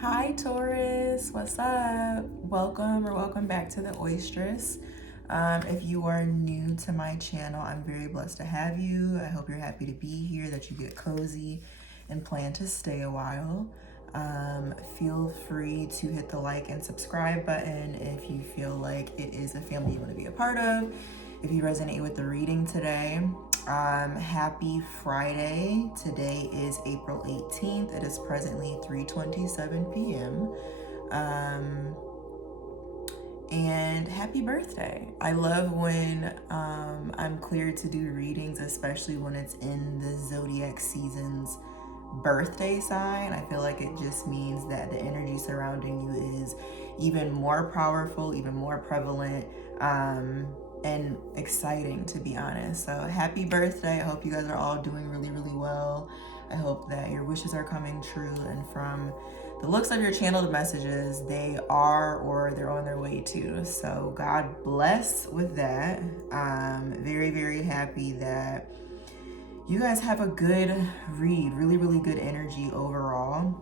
Hi Taurus, what's up? Welcome back to the Oystress. If you are new to my channel, I'm very blessed to have you. I hope you're happy to be here, that you get cozy and plan to stay a while. Feel free to hit the like and subscribe button if you feel like it is a family you want to be a part of. If you resonate with the reading today, happy Friday. Today is April 18th. It is presently 3:27 p.m. And happy birthday. I love when I'm cleared to do readings, especially when it's in the zodiac season's birthday sign. I feel like it just means that the energy surrounding you is even more powerful, even more prevalent, and exciting, to be honest. So happy birthday. I hope you guys are all doing really, really well. I hope that your wishes are coming true, and from the looks of your channeled messages, they are, or they're on their way to. So God bless with that. Very, very happy that you guys have a good read, really, really good energy overall.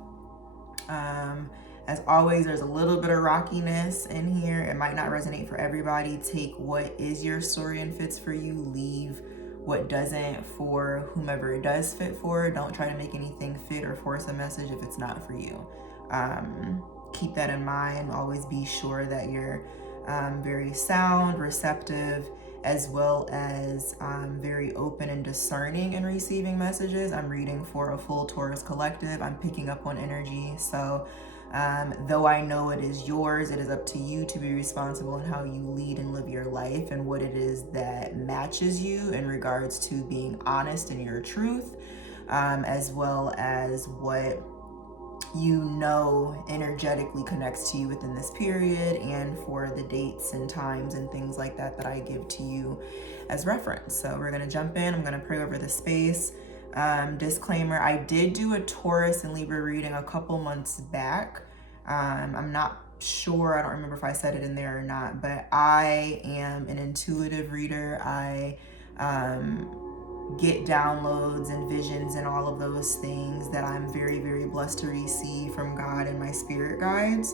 As always, there's a little bit of rockiness in here. It might not resonate for everybody. Take what is your story and fits for you. Leave what doesn't for whomever it does fit for. Don't try to make anything fit or force a message if it's not for you. Keep that in mind. Always be sure that you're very sound, receptive, as well as very open and discerning in receiving messages. I'm reading for a full Taurus collective. I'm picking up on energy. So though I know it is yours, it is up to you to be responsible in how you lead and live your life and what it is that matches you in regards to being honest in your truth, as well as what you know energetically connects to you within this period, and for the dates and times and things like that that I give to you as reference. So we're going to jump in. I'm going to pray over the space. Disclaimer, I did do a Taurus and Libra reading a couple months back. I'm not sure, I don't remember if I said it in there or not, but I am an intuitive reader. I get downloads and visions and all of those things that I'm very, very blessed to receive from God and my spirit guides.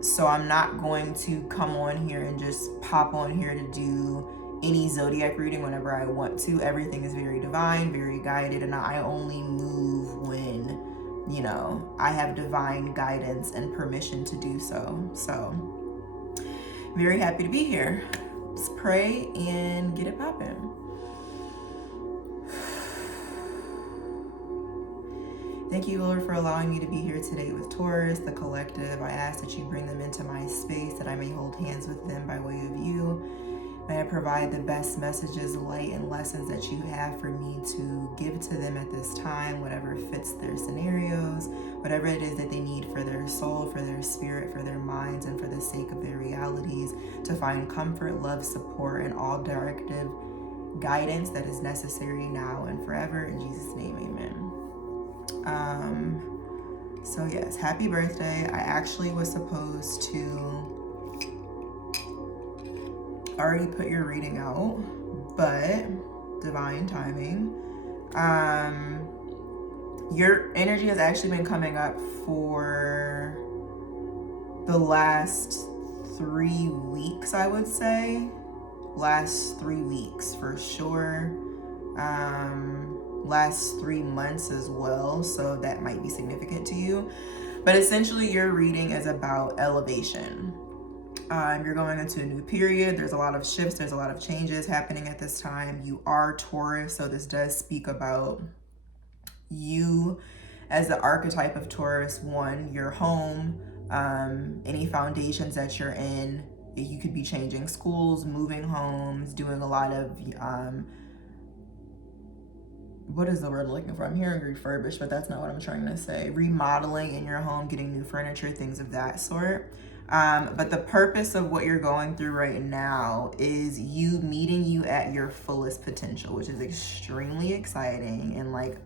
So I'm not going to come on here and just pop on here to do any zodiac reading whenever I want to. Everything is very divine, very guided, and I only move when, you know, I have divine guidance and permission to do so. So very happy to be here. Let's pray and get it popping. Thank you, Lord, for allowing me to be here today with Taurus, the collective. I ask that you bring them into my space, that I may hold hands with them by way of you. May I provide the best messages, light, and lessons that you have for me to give to them at this time, whatever fits their scenarios, whatever it is that they need for their soul, for their spirit, for their minds, and for the sake of their realities, to find comfort, love, support, and all directive guidance that is necessary now and forever. In Jesus' name, amen. So yes, happy birthday. I actually was supposed to already put your reading out, but divine timing. Your energy has actually been coming up for the last 3 weeks, I would say. Last 3 weeks for sure. Last 3 months as well, so that might be significant to you. But essentially your reading is about elevation. You're going into a new period. There's a lot of shifts, there's a lot of changes happening at this time. You are Taurus, so this does speak about you as the archetype of Taurus. One, your home, any foundations that you're in. You could be changing schools, moving homes, doing a lot of what is the word I'm looking for? I'm hearing refurbished, but that's not what I'm trying to say. Remodeling in your home, getting new furniture, things of that sort. But the purpose of what you're going through right now is you meeting you at your fullest potential, which is extremely exciting and like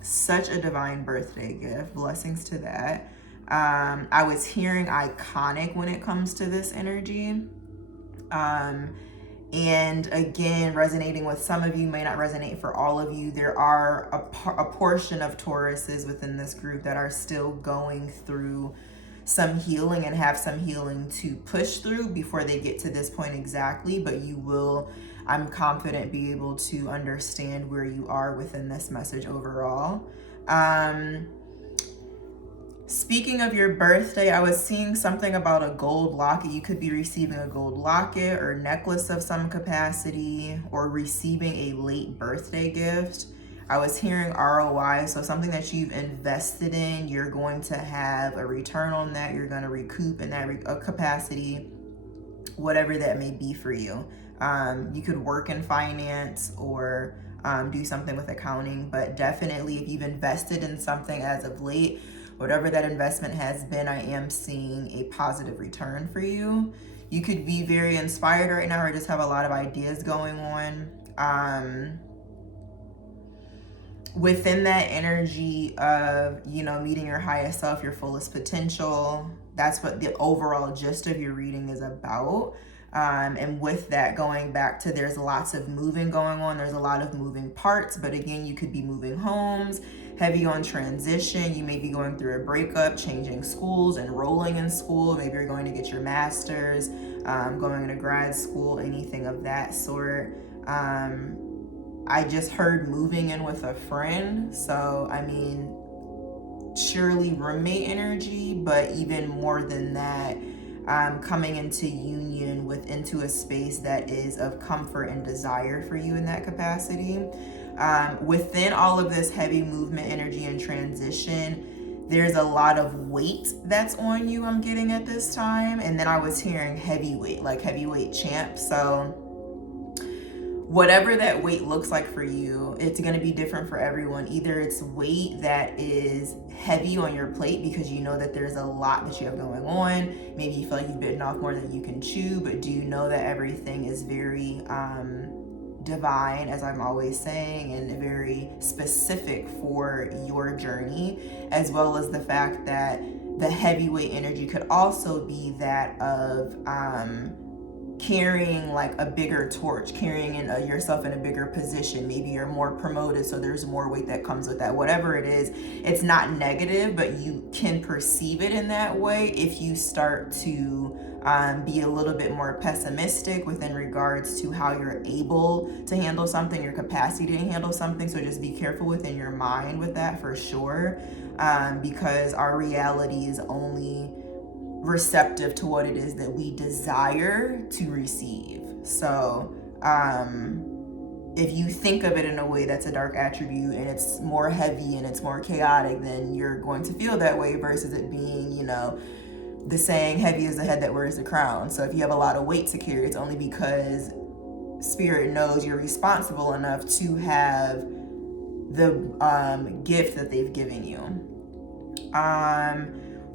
such a divine birthday gift. Blessings to that. I was hearing iconic when it comes to this energy. And again, resonating with some of you may not resonate for all of you. There are a portion of Tauruses within this group that are still going through some healing and have some healing to push through before they get to this point exactly. But you will, I'm confident, be able to understand where you are within this message overall. Speaking of your birthday, I was seeing something about a gold locket. You could be receiving a gold locket or necklace of some capacity, or receiving a late birthday gift. I was hearing ROI, so something that you've invested in, you're going to have a return on that. You're going to recoup in that capacity, whatever that may be for you. You could work in finance or do something with accounting, but definitely if you've invested in something as of late, whatever that investment has been, I am seeing a positive return for you. You could be very inspired right now or just have a lot of ideas going on. Within that energy of, you know, meeting your highest self, your fullest potential, that's what the overall gist of your reading is about. And with that, going back to, there's lots of moving going on. There's a lot of moving parts, but again, you could be moving homes, heavy on transition. You may be going through a breakup, changing schools, enrolling in school. Maybe you're going to get your master's, going into grad school, anything of that sort. I just heard moving in with a friend. So, I mean, surely roommate energy, but even more than that, coming into union into a space that is of comfort and desire for you in that capacity. Within all of this heavy movement energy and transition, there's a lot of weight that's on you, I'm getting at this time. And then I was hearing heavyweight, like heavyweight champ. So whatever that weight looks like for you, it's going to be different for everyone. Either it's weight that is heavy on your plate because you know that there's a lot that you have going on. Maybe you feel like you've bitten off more than you can chew, but do you know that everything is very divine, as I'm always saying, and very specific for your journey, as well as the fact that the heavyweight energy could also be that of carrying like a bigger torch, carrying yourself in a bigger position. Maybe you're more promoted, so there's more weight that comes with that. Whatever it is, it's not negative, but you can perceive it in that way if you start to be a little bit more pessimistic within regards to how you're able to handle something, your capacity to handle something. So just be careful within your mind with that for sure, because our reality is only receptive to what it is that we desire to receive. So if you think of it in a way that's a dark attribute and it's more heavy and it's more chaotic, then you're going to feel that way, versus it being, you know, the saying, heavy is the head that wears the crown. So if you have a lot of weight to carry, it's only because spirit knows you're responsible enough to have the gift that they've given you.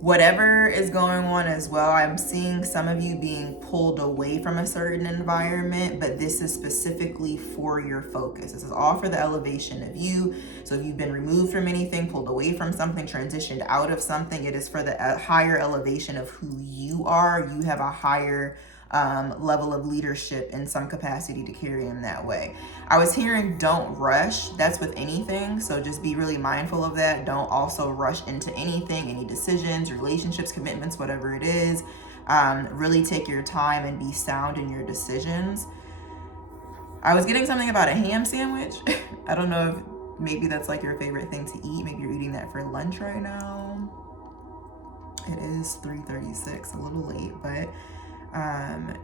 Whatever is going on as well, I'm seeing some of you being pulled away from a certain environment, but this is specifically for your focus. This is all for the elevation of you. So if you've been removed from anything, pulled away from something, transitioned out of something, it is for the higher elevation of who you are. You have a higher level of leadership in some capacity to carry him that way. I was hearing don't rush. That's with anything. So just be really mindful of that. Don't also rush into anything, any decisions, relationships, commitments, whatever it is. Really take your time and be sound in your decisions. I was getting something about a ham sandwich. I don't know if maybe that's like your favorite thing to eat. Maybe you're eating that for lunch right now. It is 3:36, a little late, but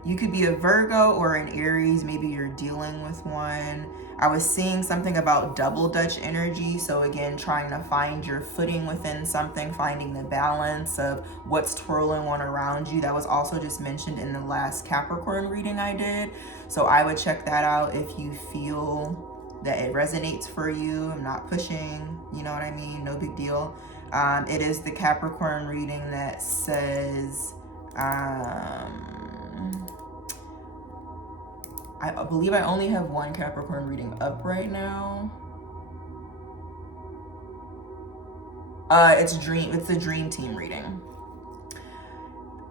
you could be a Virgo or an Aries. Maybe you're dealing with one. I was seeing something about double Dutch energy. So again, trying to find your footing within something, finding the balance of what's twirling on around you. That was also just mentioned in the last Capricorn reading I did. So I would check that out if you feel that it resonates for you. I'm not pushing, you know what I mean? No big deal. It is the Capricorn reading that says, I believe I only have one Capricorn reading up right now. It's the Dream Team reading.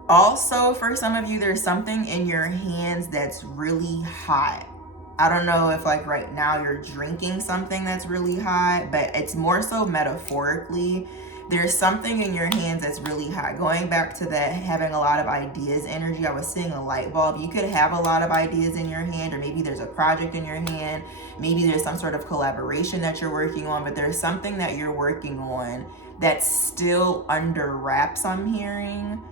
Also, for some of you, there's something in your hands that's really hot. I don't know if like right now you're drinking something that's really hot, but it's more so metaphorically. There's something in your hands that's really hot. Going back to that having a lot of ideas energy, I was seeing a light bulb. You could have a lot of ideas in your hand, or maybe there's a project in your hand. Maybe there's some sort of collaboration that you're working on, but there's something that you're working on that's still under wraps, I'm hearing.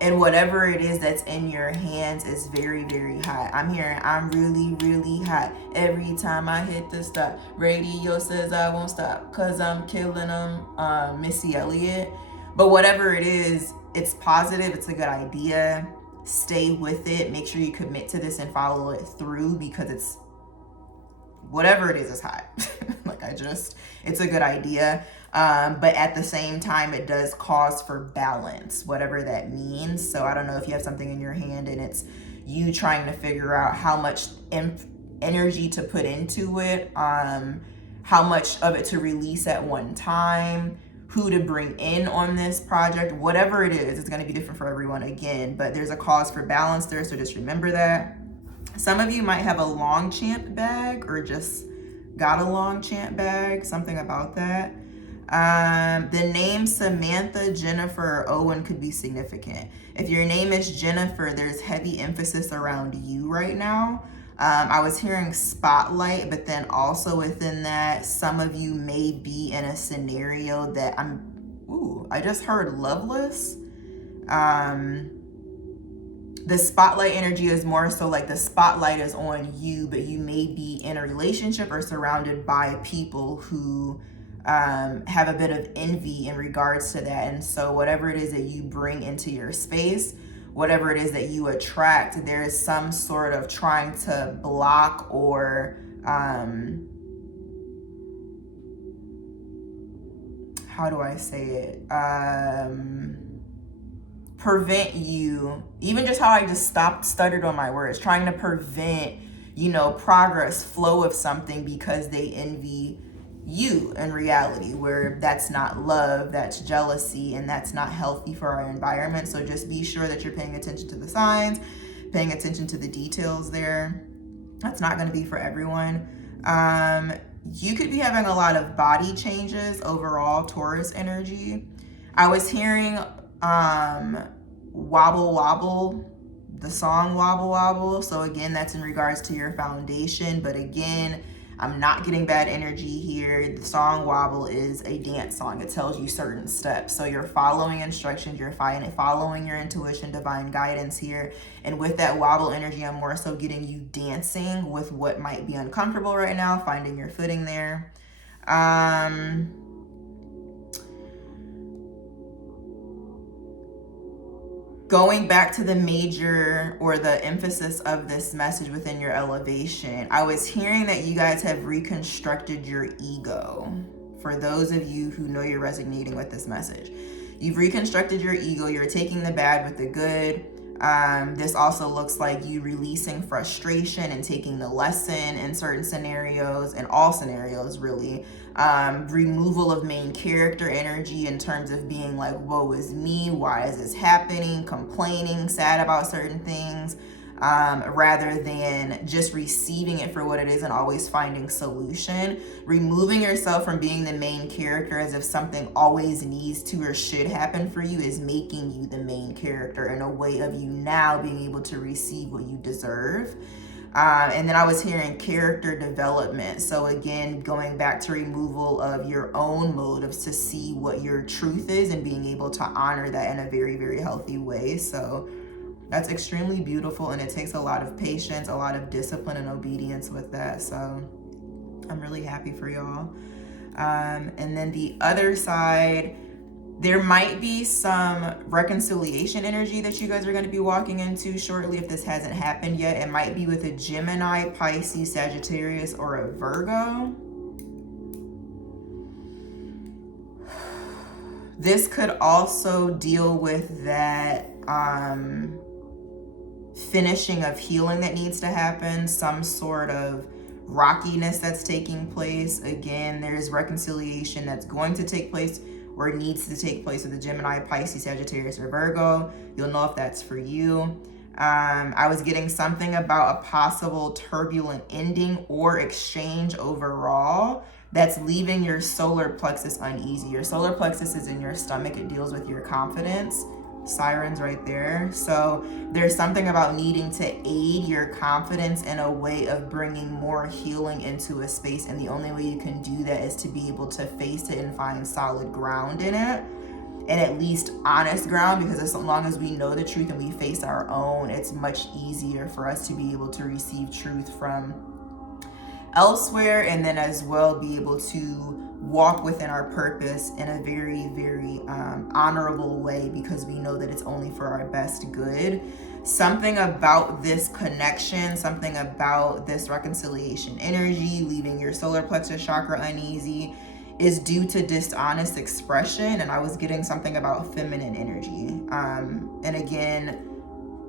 And whatever it is that's in your hands is very, very hot. I'm hearing, I'm really, really hot. Every time I hit the stop, radio says I won't stop, cause I'm killing them, Missy Elliott. But whatever it is, it's positive, it's a good idea. Stay with it. Make sure you commit to this and follow it through, because it's, whatever it is hot. It's a good idea. But at the same time, it does cause for balance, whatever that means. So I don't know if you have something in your hand and it's you trying to figure out how much energy to put into it, how much of it to release at one time, who to bring in on this project, whatever it is, it's going to be different for everyone again, but there's a cause for balance there. So just remember that. Some of you might have a Longchamp bag, or just got a Longchamp bag, something about that. The name Samantha, Jennifer, or Owen could be significant. If your name is Jennifer, there's heavy emphasis around you right now. I was hearing spotlight, but then also within that, some of you may be in a scenario that I just heard loveless. The spotlight energy is more so like the spotlight is on you, but you may be in a relationship or surrounded by people who have a bit of envy in regards to that. And so whatever it is that you bring into your space, whatever it is that you attract, there is some sort of trying to block or how do I say it? Prevent you, even just how I just stuttered on my words, trying to prevent, progress, flow of something because they envy you in reality, where that's not love, that's jealousy, and that's not healthy for our environment. So just be sure that you're paying attention to the signs, paying attention to the details there. That's not going to be for everyone. You could be having a lot of body changes overall, Taurus energy. I was hearing wobble wobble, the song wobble wobble. So again, that's in regards to your foundation, but again, I'm not getting bad energy here. The song wobble is a dance song. It tells you certain steps. So you're following instructions, you're following your intuition, divine guidance here. And with that wobble energy, I'm more so getting you dancing with what might be uncomfortable right now, finding your footing there. Going back to the major or the emphasis of this message within your elevation, I was hearing that you guys have reconstructed your ego. For those of you who know you're resonating with this message, you've reconstructed your ego. You're taking the bad with the good. This also looks like you releasing frustration and taking the lesson in certain scenarios, in all scenarios really. Removal of main character energy in terms of being like, woe is me, why is this happening, complaining, sad about certain things, rather than just receiving it for what it is and always finding solution. Removing yourself from being the main character as if something always needs to or should happen for you is making you the main character in a way of you now being able to receive what you deserve. And then I was hearing character development. So again, going back to removal of your own motives to see what your truth is and being able to honor that in a very, very healthy way. So that's extremely beautiful, and it takes a lot of patience, a lot of discipline and obedience with that. So I'm really happy for y'all. And then the other side, there might be some reconciliation energy that you guys are going to be walking into shortly if this hasn't happened yet. It might be with a Gemini, Pisces, Sagittarius, or a Virgo. This could also deal with that finishing of healing that needs to happen, some sort of rockiness that's taking place. Again, there's reconciliation that's going to take place or needs to take place with a Gemini, Pisces, Sagittarius, or Virgo. You'll know if that's for you. I was getting something about a possible turbulent ending or exchange overall that's leaving your solar plexus uneasy. Your solar plexus is in your stomach. It deals with your confidence. Sirens right there. So there's something about needing to aid your confidence in a way of bringing more healing into a space. And the only way you can do that is to be able to face it and find solid ground in it. And at least honest ground, because as long as we know the truth and we face our own, it's much easier for us to be able to receive truth from elsewhere, and then as well be able to walk within our purpose in a very, very honorable way, because we know that it's only for our best good. Something about this connection, something about this reconciliation energy, leaving your solar plexus chakra uneasy, is due to dishonest expression. And I was getting something about feminine energy. And again,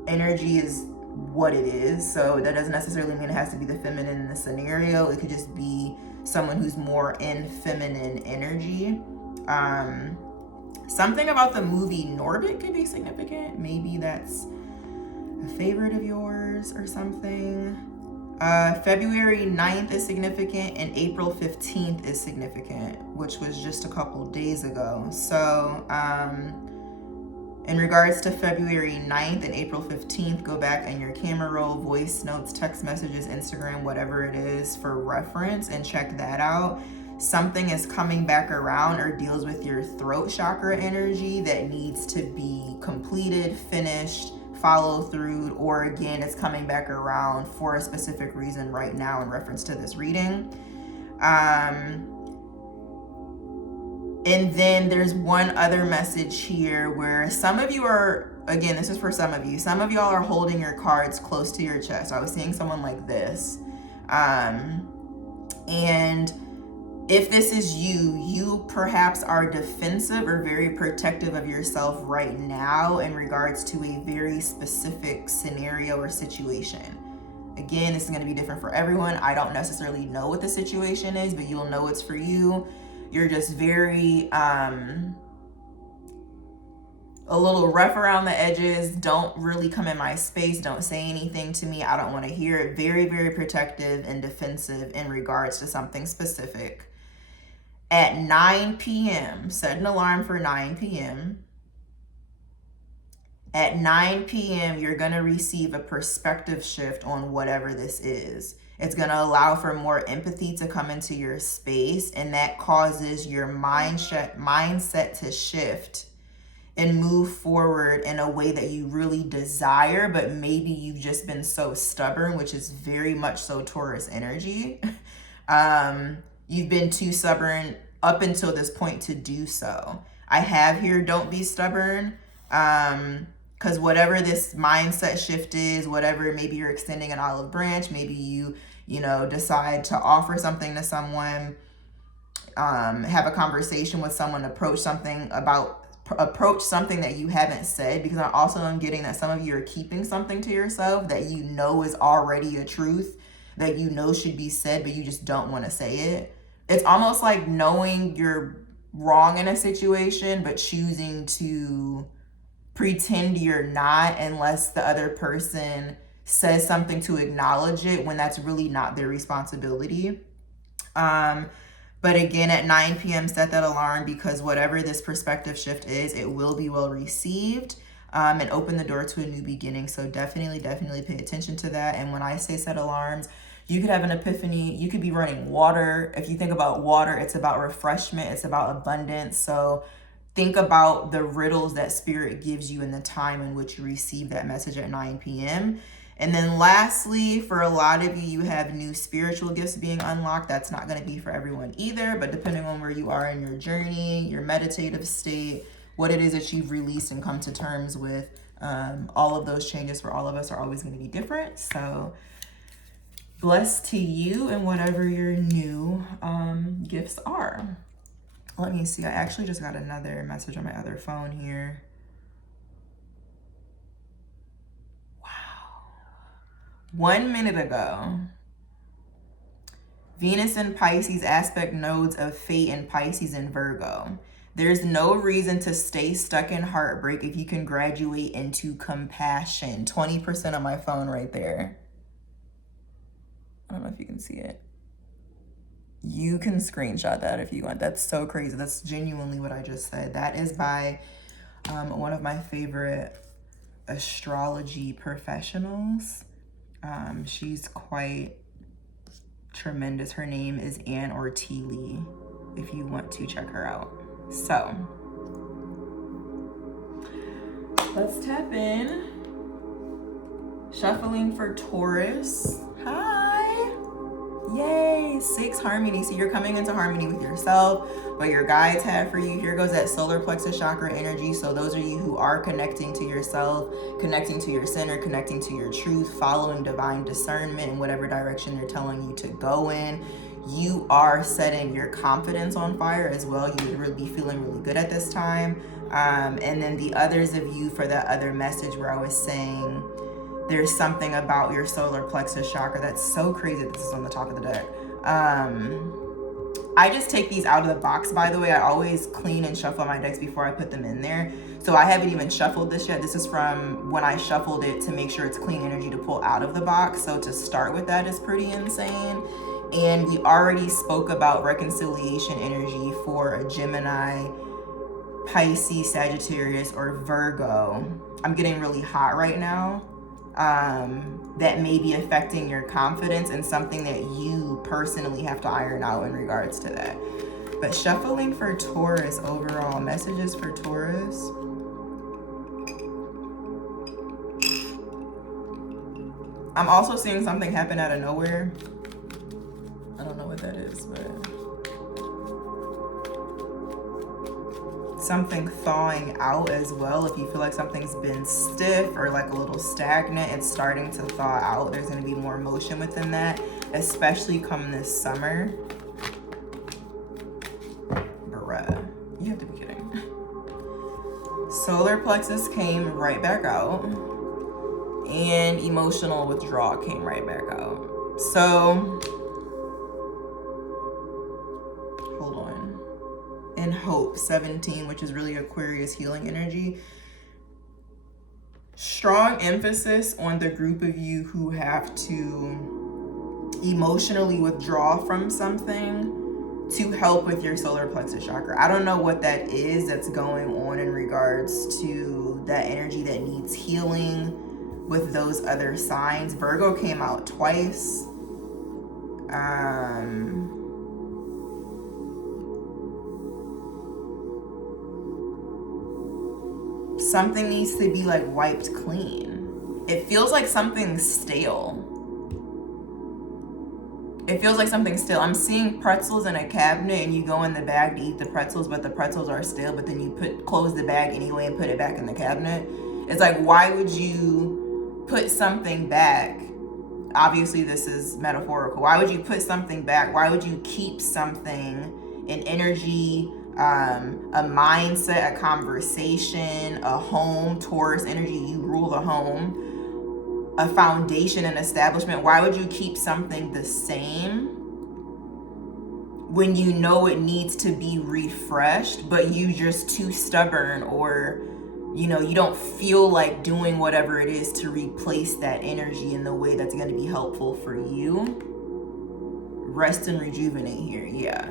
energy is what it is, so that doesn't necessarily mean it has to be the feminine in the scenario. It could just be someone who's more in feminine energy. Something about the movie Norbit could be significant. Maybe that's a favorite of yours or something. February 9th is significant, and April 15th is significant, which was just a couple days ago. So in regards to February 9th and April 15th, go back in your camera roll, voice notes, text messages, Instagram, whatever it is, for reference, and check that out. Something is coming back around or deals with your throat chakra energy that needs to be completed, finished, follow through, or again, it's coming back around for a specific reason right now in reference to this reading. And then there's one other message here where some of you are, again, this is for some of y'all are holding your cards close to your chest. I was seeing someone like this. And if this is you, you perhaps are defensive or very protective of yourself right now in regards to a very specific scenario or situation. Again, this is going to be different for everyone. I don't necessarily know what the situation is, but you'll know it's for you. You're just very, a little rough around the edges. Don't really come in my space. Don't say anything to me. I don't want to hear it. Very, very protective and defensive in regards to something specific. At 9 p.m., set an alarm for 9 p.m. At 9 p.m., you're going to receive a perspective shift on whatever this is. It's going to allow for more empathy to come into your space, and that causes your mindset to shift and move forward in a way that you really desire, but maybe you've just been so stubborn, which is very much so Taurus energy. You've been too stubborn up until this point to do so. I have here, don't be stubborn. Because whatever this mindset shift is, whatever, maybe you're extending an olive branch, maybe you decide to offer something to someone, have a conversation with someone, approach something that you haven't said, because I also am getting that some of you are keeping something to yourself that you know is already a truth, that you know should be said, but you just don't want to say it. It's almost like knowing you're wrong in a situation, but choosing to pretend you're not unless the other person says something to acknowledge it, when that's really not their responsibility. But again, at 9 p.m., set that alarm, because whatever this perspective shift is, it will be well received, and open the door to a new beginning. So definitely pay attention to that. And when I say set alarms, you could have an epiphany. You could be running water. If you think about water, it's about refreshment. It's about abundance. So think about the riddles that Spirit gives you in the time in which you receive that message at 9 p.m. And then lastly, for a lot of you, you have new spiritual gifts being unlocked. That's not going to be for everyone either, but depending on where you are in your journey, your meditative state, what it is that you've released and come to terms with, all of those changes for all of us are always going to be different. So blessed to you and whatever your new gifts are. Let me see. I actually just got another message on my other phone here. Wow. 1 minute ago, Venus in Pisces aspect nodes of Fate in Pisces and Virgo. There's no reason to stay stuck in heartbreak if you can graduate into compassion. 20% on my phone right there. I don't know if you can see it. You can screenshot that if you want. That's so crazy. That's genuinely what I just said. That is by one of my favorite astrology professionals. She's quite tremendous. Her name is Ann Orteely, if you want to check her out. So let's tap in. Shuffling for Taurus. Hi. Yay, 6 harmony. So you're coming into harmony with yourself, what your guides have for you. Here goes that solar plexus chakra energy. So those are you who are connecting to yourself, connecting to your center, connecting to your truth, following divine discernment in whatever direction they're telling you to go in. You are setting your confidence on fire as well. You would really be feeling really good at this time. And then the others of you, for that other message where I was saying, there's something about your solar plexus chakra that's so crazy that this is on the top of the deck. I just take these out of the box, by the way. I always clean and shuffle my decks before I put them in there. So I haven't even shuffled this yet. This is from when I shuffled it to make sure it's clean energy to pull out of the box. So to start with, that is pretty insane. And we already spoke about reconciliation energy for a Gemini, Pisces, Sagittarius, or Virgo. I'm getting really hot right now. That may be affecting your confidence and something that you personally have to iron out in regards to that. But shuffling for Taurus overall, messages for Taurus. I'm also seeing something happen out of nowhere. I don't know what that is, but something thawing out as well. If you feel like something's been stiff or like a little stagnant, it's starting to thaw out. There's going to be more motion within that, especially come this summer. Bruh, you have to be kidding. Solar plexus came right back out, and emotional withdrawal came right back out. So hold on. And hope, 17, which is really Aquarius healing energy. Strong emphasis on the group of you who have to emotionally withdraw from something to help with your solar plexus chakra. I don't know what that is that's going on in regards to that energy that needs healing with those other signs. Virgo came out twice. Something needs to be like wiped clean. It feels like something's stale. It feels like something's stale. I'm seeing pretzels in a cabinet and you go in the bag to eat the pretzels, but the pretzels are stale, but then you close the bag anyway and put it back in the cabinet. It's like, why would you put something back? Obviously this is metaphorical. Why would you put something back? Why would you keep something, an energy, a mindset, a conversation, a home, Taurus energy, you rule the home, a foundation, an establishment? Why would you keep something the same when you know it needs to be refreshed, but you just too stubborn, or you know, you don't feel like doing whatever it is to replace that energy in the way that's going to be helpful for you? Rest and rejuvenate here. Yeah.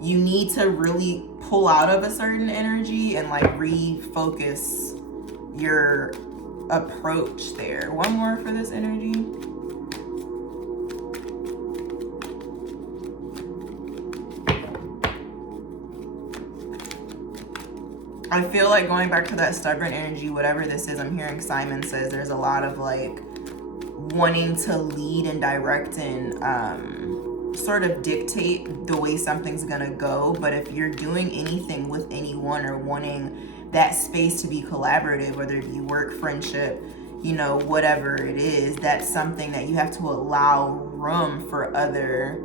You need to really pull out of a certain energy and like refocus your approach there. One more for this energy. I feel like going back to that stubborn energy, whatever this is, I'm hearing Simon says there's a lot of like wanting to lead and direct and sort of dictate the way something's gonna go. But if you're doing anything with anyone or wanting that space to be collaborative, whether it be work, friendship, you know, whatever it is, that's something that you have to allow room for other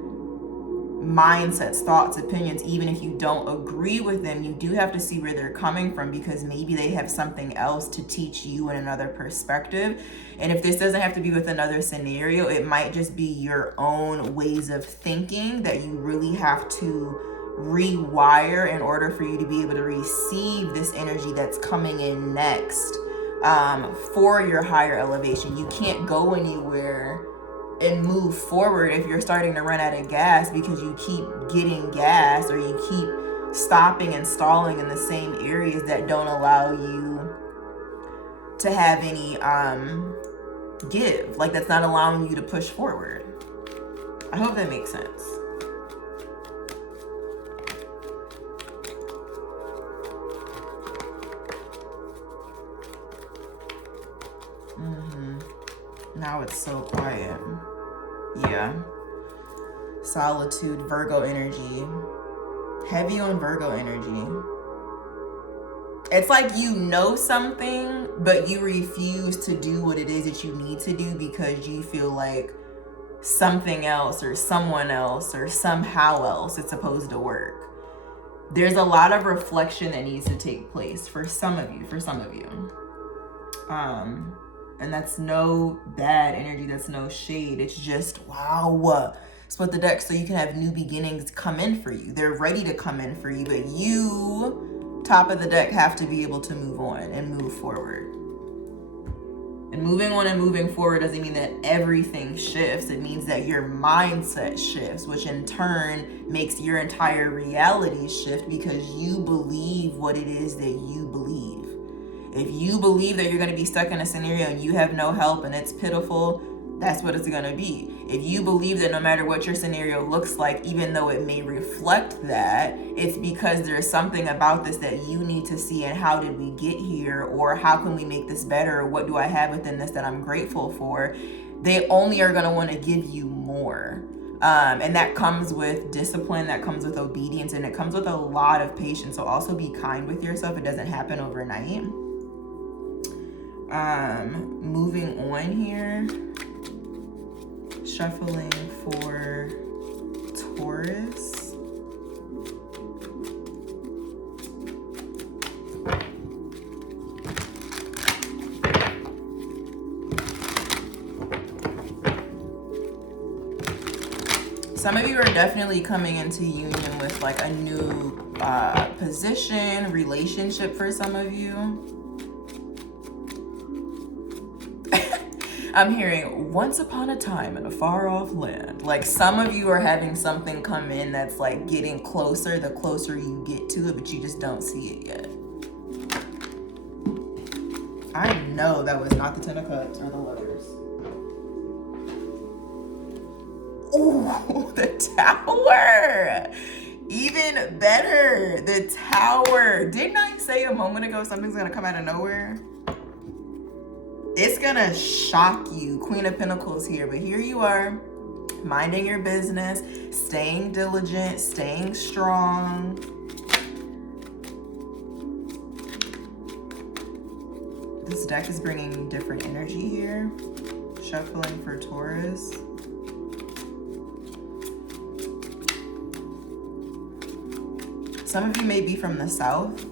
mindsets, thoughts, opinions. Even if you don't agree with them, you do have to see where they're coming from, because maybe they have something else to teach you in another perspective. And if this doesn't have to be with another scenario, it might just be your own ways of thinking that you really have to rewire in order for you to be able to receive this energy that's coming in next, for your higher elevation. You can't go anywhere and move forward if you're starting to run out of gas, because you keep getting gas, or you keep stopping and stalling in the same areas that don't allow you to have any give. Like, that's not allowing you to push forward. I hope that makes sense. Now it's so quiet. Yeah. Solitude, Virgo energy. Heavy on Virgo energy. It's like you know something, but you refuse to do what it is that you need to do because you feel like something else or someone else or somehow else it's supposed to work. There's a lot of reflection that needs to take place for some of you. And that's no bad energy, that's no shade. It's just, wow, split the deck so you can have new beginnings come in for you. They're ready to come in for you, but you, top of the deck, have to be able to move on and move forward. And moving on and moving forward doesn't mean that everything shifts. It means that your mindset shifts, which in turn makes your entire reality shift, because you believe what it is that you believe. If you believe that you're going to be stuck in a scenario and you have no help and it's pitiful, that's what it's going to be. If you believe that no matter what your scenario looks like, even though it may reflect that, it's because there's something about this that you need to see, and how did we get here, or how can we make this better, or what do I have within this that I'm grateful for, they only are going to want to give you more. And that comes with discipline, that comes with obedience, and it comes with a lot of patience. So also be kind with yourself. It doesn't happen overnight. Moving on here, shuffling for Taurus. Some of you are definitely coming into union with like a new position, relationship for some of you. I'm hearing once upon a time in a far off land. Like, some of you are having something come in that's like getting closer the closer you get to it, but you just don't see it yet. I know that was not the Ten of Cups or the Lovers. Ooh, the Tower. Even better, the Tower. Didn't I say a moment ago something's gonna come out of nowhere? It's gonna shock you. Queen of Pentacles here, but here you are, minding your business, staying diligent, staying strong. This deck is bringing different energy here. Shuffling for Taurus. Some of you may be from the south.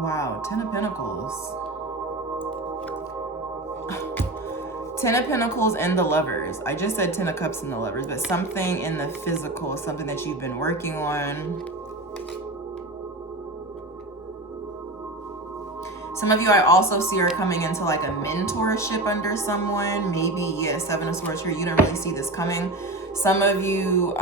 Wow, Ten of Pentacles. Ten of Pentacles and the Lovers. I just said Ten of Cups and the Lovers, but something in the physical, something that you've been working on. Some of you I also see are coming into like a mentorship under someone. Maybe, yeah, Seven of Swords here. You don't really see this coming. Some of you,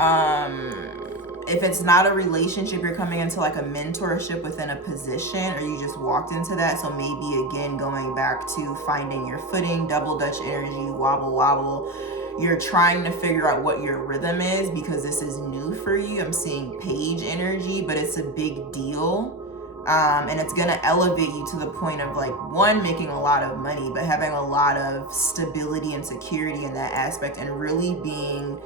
if it's not a relationship, you're coming into like a mentorship within a position, or you just walked into that. So maybe again, going back to finding your footing, double Dutch energy, wobble, wobble. You're trying to figure out what your rhythm is because this is new for you. I'm seeing page energy, but it's a big deal. And it's going to elevate you to the point of like, one, making a lot of money, but having a lot of stability and security in that aspect, and really being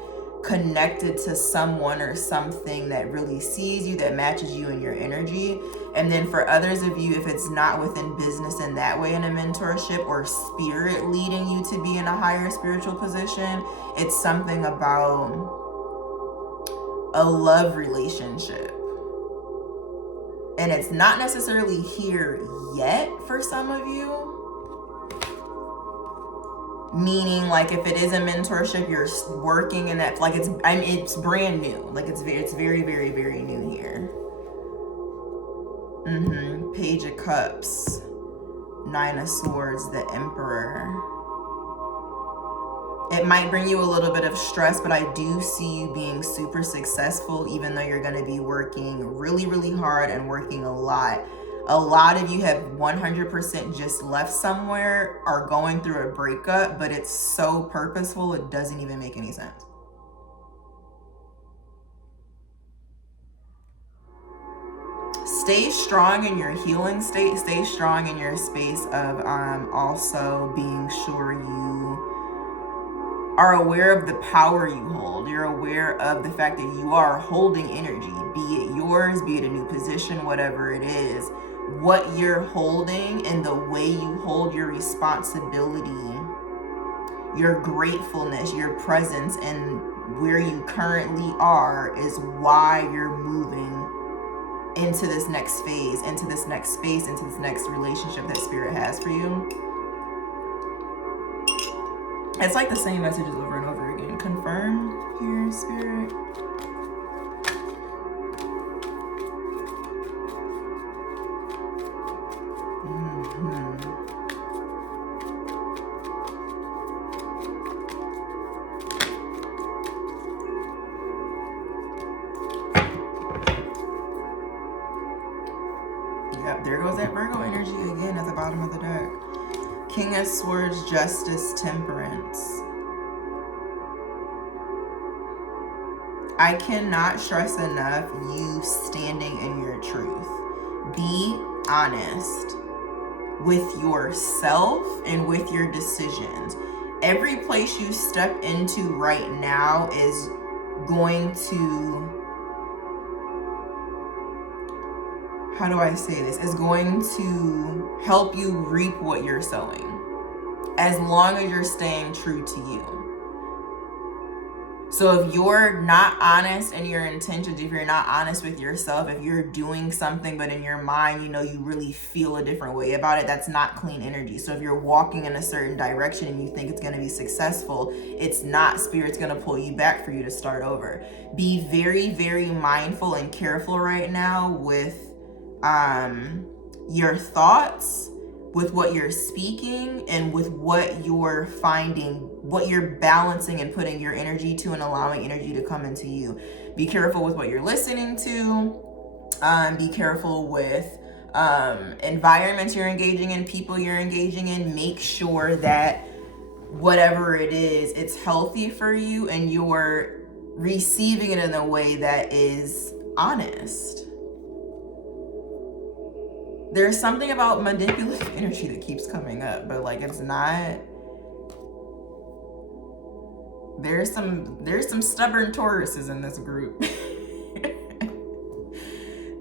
connected to someone or something that really sees you, that matches you in your energy. And then for others of you, if it's not within business in that way, in a mentorship or spirit leading you to be in a higher spiritual position, it's something about a love relationship. And it's not necessarily here yet for some of you. Meaning, like, if it is a mentorship, you're working in that, like, it's brand new. Like, it's very, very, very new here. Page of Cups, Nine of Swords, the Emperor. It might bring you a little bit of stress, but I do see you being super successful, even though you're going to be working really, really hard and working a lot. A lot of you have 100% just left somewhere, are going through a breakup, but it's so purposeful, it doesn't even make any sense. Stay strong in your healing state. Stay strong in your space of also being sure you are aware of the power you hold. You're aware of the fact that you are holding energy, be it yours, be it a new position, whatever it is. What you're holding and the way you hold your responsibility, your gratefulness, your presence, and where you currently are is why you're moving into this next phase, into this next space, into this next relationship that Spirit has for you. It's like the same messages over and over again. Confirm here, Spirit. Yep, there goes that Virgo energy again at the bottom of the deck. King of Swords, Justice, Temperance. I cannot stress enough you standing in your truth. Be honest with yourself and with your decisions. Every place you step into right now is going to, how do I say this? Is going to help you reap what you're sowing, as long as you're staying true to you. So if you're not honest in your intentions, if you're not honest with yourself, if you're doing something but in your mind, you know, you really feel a different way about it, that's not clean energy. So if you're walking in a certain direction and you think it's going to be successful, it's not. Spirit's going to pull you back for you to start over. Be very, very mindful and careful right now with your thoughts, with what you're speaking, and with what you're finding, what you're balancing and putting your energy to and allowing energy to come into you. Be careful with what you're listening to. Be careful with environments you're engaging in, people you're engaging in. Make sure that whatever it is, it's healthy for you and you're receiving it in a way that is honest. There's something about manipulative energy that keeps coming up, but like it's not. There's some stubborn Tauruses in this group.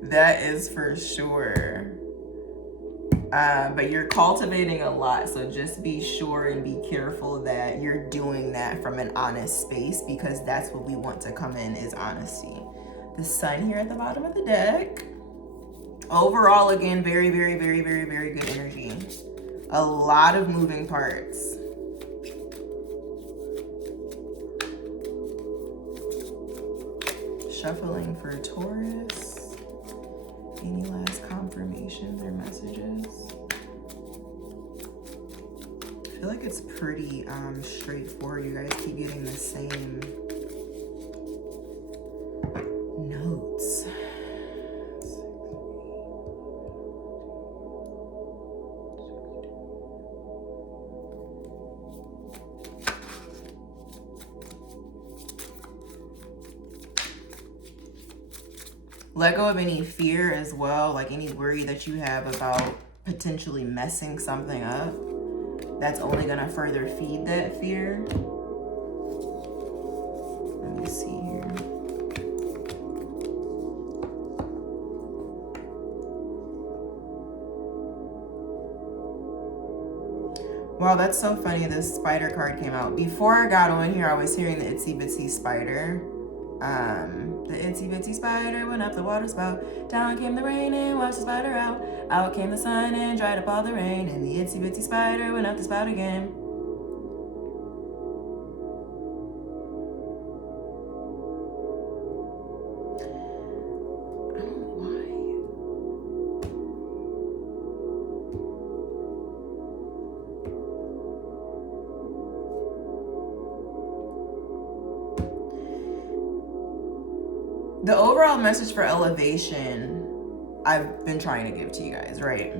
That is for sure. But you're cultivating a lot, so just be sure and be careful that you're doing that from an honest space, because that's what we want to come in, is honesty. The Sun here at the bottom of the deck. Overall, again, very, very, very, very, very good energy. A lot of moving parts. Shuffling for Taurus. Any last confirmations or messages? I feel like it's pretty straightforward. You guys keep getting the same notes. Let go of any fear as well, like any worry that you have about potentially messing something up. That's only going to further feed that fear. Let me see here. Wow, that's so funny. This spider card came out. Before I got on here, I was hearing the itsy bitsy spider. The itsy bitsy spider went up the water spout. Down came the rain and washed the spider out. Out came the sun and dried up all the rain. And the itsy bitsy spider went up the spout again. The overall message for elevation, I've been trying to give to you guys, right?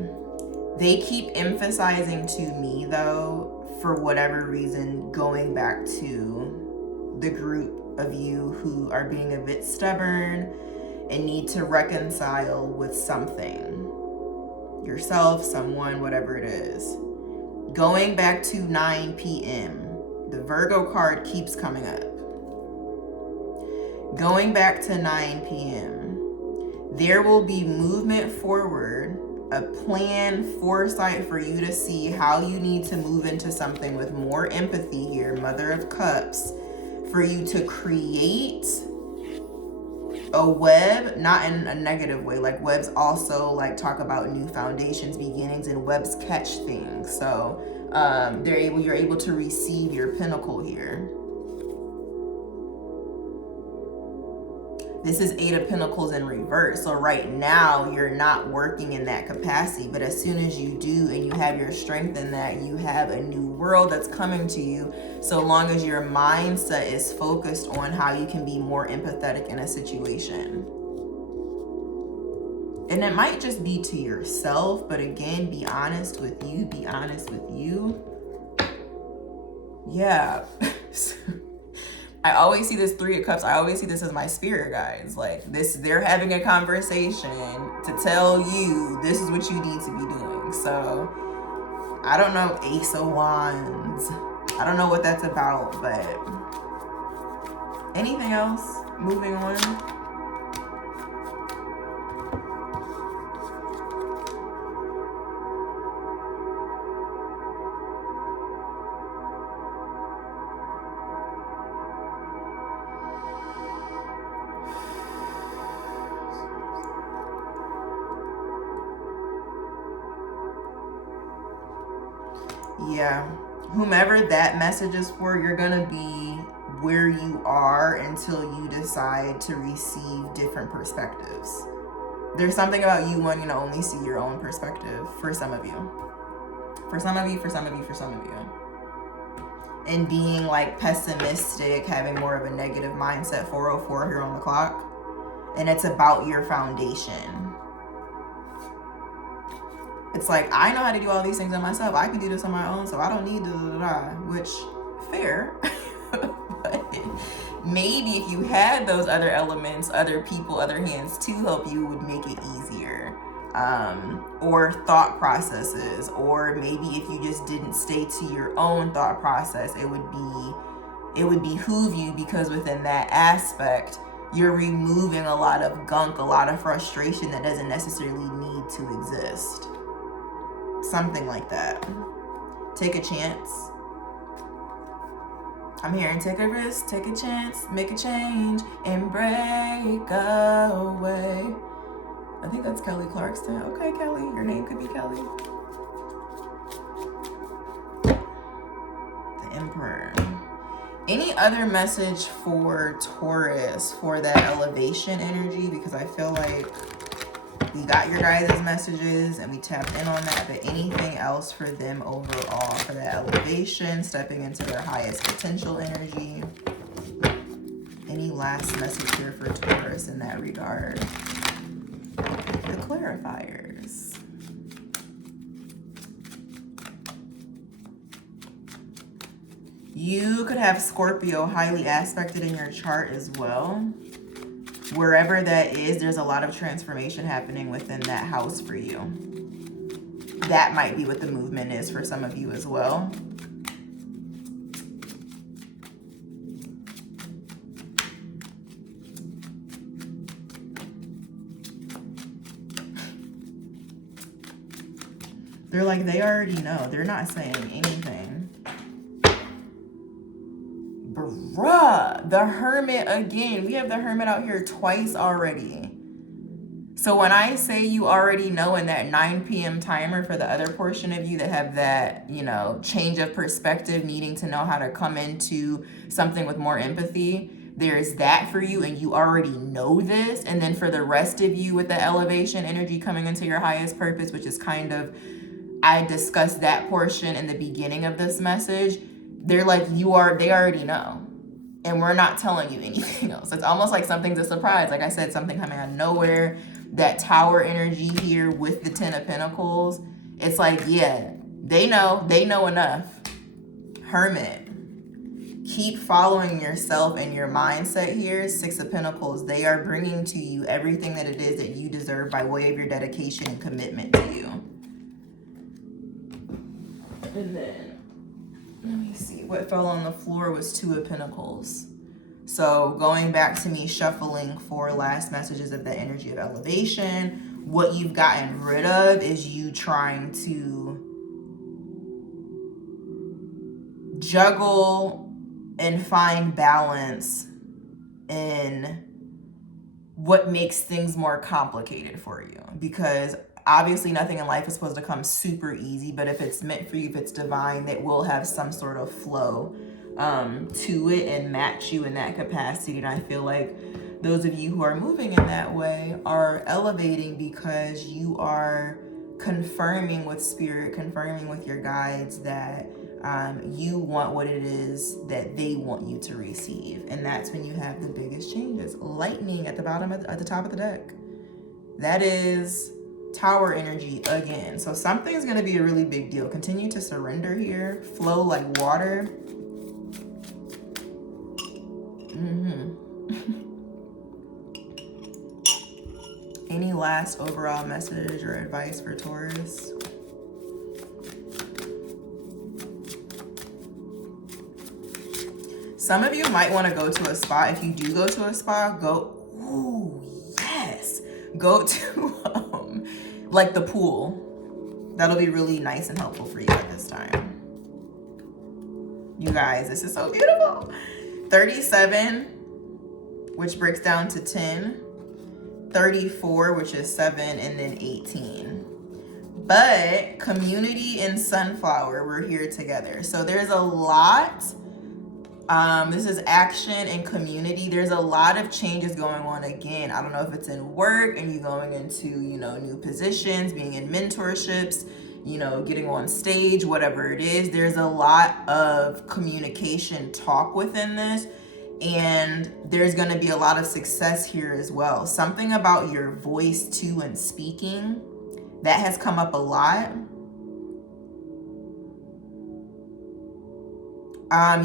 They keep emphasizing to me, though, for whatever reason, going back to the group of you who are being a bit stubborn and need to reconcile with something. Yourself, someone, whatever it is. Going back to 9 p.m., the Virgo card keeps coming up. Going back to 9 p.m., there will be movement forward, a plan, foresight for you to see how you need to move into something with more empathy here, Mother of Cups, for you to create a web, not in a negative way. Like webs also like talk about new foundations, beginnings, and webs catch things. So you're able to receive your pinnacle here. This is 8 of Pentacles in reverse. So right now you're not working in that capacity, but as soon as you do and you have your strength in that, you have a new world that's coming to you. So long as your mindset is focused on how you can be more empathetic in a situation. And it might just be to yourself, but again, be honest with you, be honest with you. Yeah. I always see this 3 of Cups. I always see this as my spirit guides. Like this, they're having a conversation to tell you this is what you need to be doing. So I don't know, Ace of Wands. I don't know what that's about, but anything else? Moving on. Yeah, whomever that message is for, you're gonna be where you are until you decide to receive different perspectives. There's something about you wanting to only see your own perspective for some of you. For some of you, for some of you, for some of you. And being like pessimistic, having more of a negative mindset, 404 here on the clock. And it's about your foundation. It's like, I know how to do all these things on myself. I can do this on my own, so I don't need which, fair. But maybe if you had those other elements, other people, other hands to help you, would make it easier. Or thought processes, or maybe if you just didn't stay to your own thought process, it would behoove you, because within that aspect, you're removing a lot of gunk, a lot of frustration that doesn't necessarily need to exist. Something like that. Take a chance. I'm hearing take a risk, take a chance, make a change, and break away. I think that's Kelly Clarkson. Okay, Kelly, your name could be Kelly. The Emperor. Any other message for Taurus for that elevation energy? Because I feel like we got your guys' messages and we tapped in on that, but anything else for them overall for that elevation, stepping into their highest potential energy? Any last message here for Taurus in that regard? The clarifiers. You could have Scorpio highly aspected in your chart as well. Wherever that is, there's a lot of transformation happening within that house for you. That might be what the movement is for some of you as well. They're like, they already know. They're not saying anything. Bruh, the Hermit again. We have the Hermit out here twice already. So when I say you already know in that 9 p.m. timer, for the other portion of you that have that, you know, change of perspective, needing to know how to come into something with more empathy, there's that for you, and you already know this. And then for the rest of you with the elevation energy coming into your highest purpose, which is kind of, I discussed that portion in the beginning of this message. They're like, they already know. And we're not telling you anything else. It's almost like something's a surprise. Like I said, something coming out of nowhere. That Tower energy here with the 10 of Pentacles. It's like, yeah, they know enough. Hermit. Keep following yourself and your mindset here. 6 of Pentacles. They are bringing to you everything that it is that you deserve by way of your dedication and commitment to you. And then, let me see. What fell on the floor was 2 of Pentacles. So going back to me shuffling 4 last messages of that energy of elevation, what you've gotten rid of is you trying to juggle and find balance in what makes things more complicated for you. Because obviously nothing in life is supposed to come super easy, but if it's meant for you, if it's divine, it will have some sort of flow to it and match you in that capacity. And I feel like those of you who are moving in that way are elevating because you are confirming with spirit, confirming with your guides that you want what it is that they want you to receive. And that's when you have the biggest changes. Lightning at the bottom at the top of the deck. That is Tower energy again. So something's going to be a really big deal. Continue to surrender here. Flow like water. Any last overall message or advice for Taurus? Some of you might want to go to a spa. If you do go to a spa, go to like the pool. That'll be really nice and helpful for you at this time. You guys, this is so beautiful. 37, which breaks down to 10. 34, which is 7, and then 18. But community and sunflower, we're here together. So there's a lot. This is action and community. There's a lot of changes going on again. I don't know if it's in work and you going into, new positions, being in mentorships, getting on stage, whatever it is. There's a lot of communication talk within this. And there's going to be a lot of success here as well. Something about your voice too and speaking, that has come up a lot.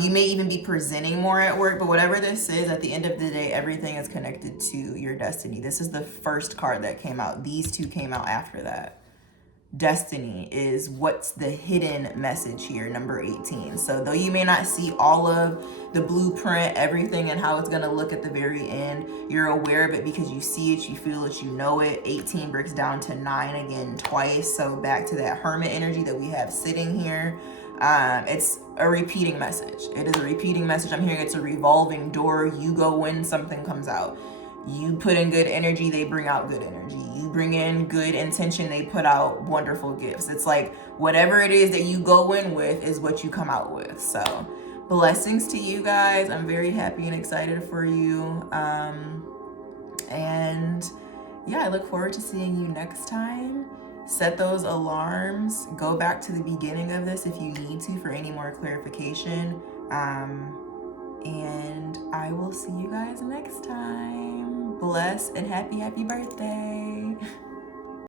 You may even be presenting more at work, but whatever this is, at the end of the day, everything is connected to your destiny. This is the first card that came out. These two came out after that. Destiny is what's the hidden message here, number 18. So though you may not see all of the blueprint, everything and how it's going to look at the very end, you're aware of it because you see it, you feel it, you know it. 18 breaks down to 9 again twice. So back to that Hermit energy that we have sitting here. It's a repeating message. It is a repeating message. I'm hearing it's a revolving door. You go in, something comes out. You put in good energy, they bring out good energy. You bring in good intention, they put out wonderful gifts. It's like whatever it is that you go in with is what you come out with. So blessings to you guys. I'm very happy and excited for you. And yeah, I look forward to seeing you next time. Set those alarms. Go back to the beginning of this if you need to for any more clarification. And I will see you guys next time. Bless and happy birthday.